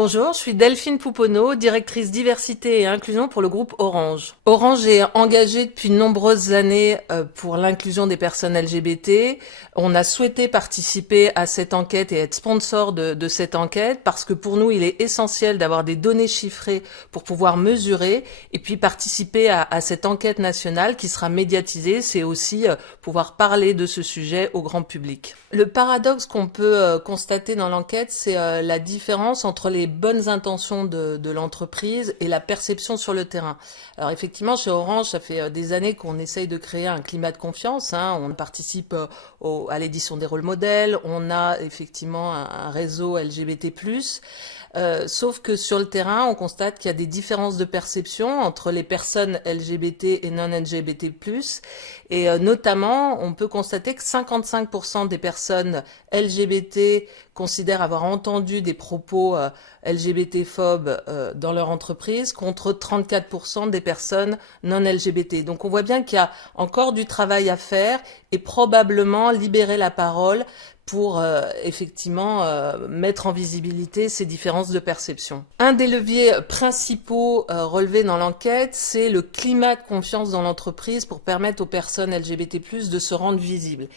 Bonjour, je suis Delphine Pouponneau, directrice diversité et inclusion pour le groupe Orange. Orange est engagé depuis de nombreuses années pour l'inclusion des personnes LGBT. On a souhaité participer à cette enquête et être sponsor de cette enquête parce que pour nous, il est essentiel d'avoir des données chiffrées pour pouvoir mesurer et puis participer à cette enquête nationale qui sera médiatisée. C'est aussi pouvoir parler de ce sujet au grand public. Le paradoxe qu'on peut constater dans l'enquête, c'est la différence entre les bonnes intentions de l'entreprise et la perception sur le terrain. Alors effectivement, chez Orange, ça fait des années qu'on essaye de créer un climat de confiance. On participe à l'édition des rôles modèles, on a effectivement un réseau LGBT+. Sauf que sur le terrain, on constate qu'il y a des différences de perception entre les personnes LGBT et non LGBT+. Et notamment, on peut constater que 55% des personnes LGBT considèrent avoir entendu des propos LGBT-phobes dans leur entreprise, contre 34% des personnes non LGBT. Donc on voit bien qu'il y a encore du travail à faire et probablement libérer la parole pour effectivement mettre en visibilité ces différences de perception. Un des leviers principaux relevés dans l'enquête, c'est le climat de confiance dans l'entreprise pour permettre aux personnes LGBT+ de se rendre visibles.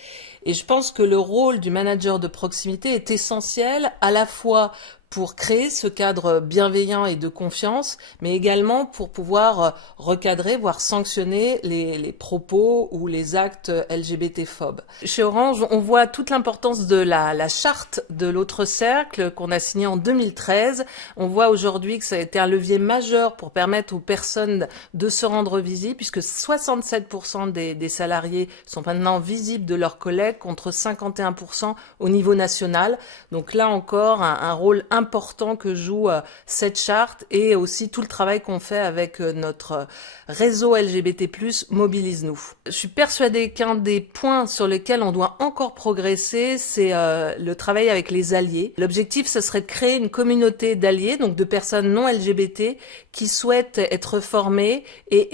Et je pense que le rôle du manager de proximité est essentiel à la fois pour créer ce cadre bienveillant et de confiance, mais également pour pouvoir recadrer, voire sanctionner les propos ou les actes LGBT-phobes. Chez Orange, on voit toute l'importance de la charte de l'autre cercle qu'on a signée en 2013. On voit aujourd'hui que ça a été un levier majeur pour permettre aux personnes de se rendre visibles, puisque 67% des salariés sont maintenant visibles de leurs collègues, contre 51% au niveau national. Donc là encore, un rôle important que joue cette charte et aussi tout le travail qu'on fait avec notre réseau LGBT+, Mobilise-nous. Je suis persuadée qu'un des points sur lesquels on doit encore progresser, c'est le travail avec les alliés. L'objectif, ce serait de créer une communauté d'alliés, donc de personnes non LGBT, qui souhaitent être formées et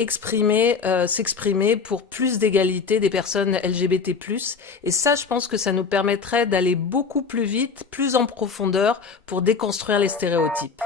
s'exprimer pour plus d'égalité des personnes LGBT+. Et ça, je pense que ça nous permettrait d'aller beaucoup plus vite, plus en profondeur, pour déconstruire les stéréotypes.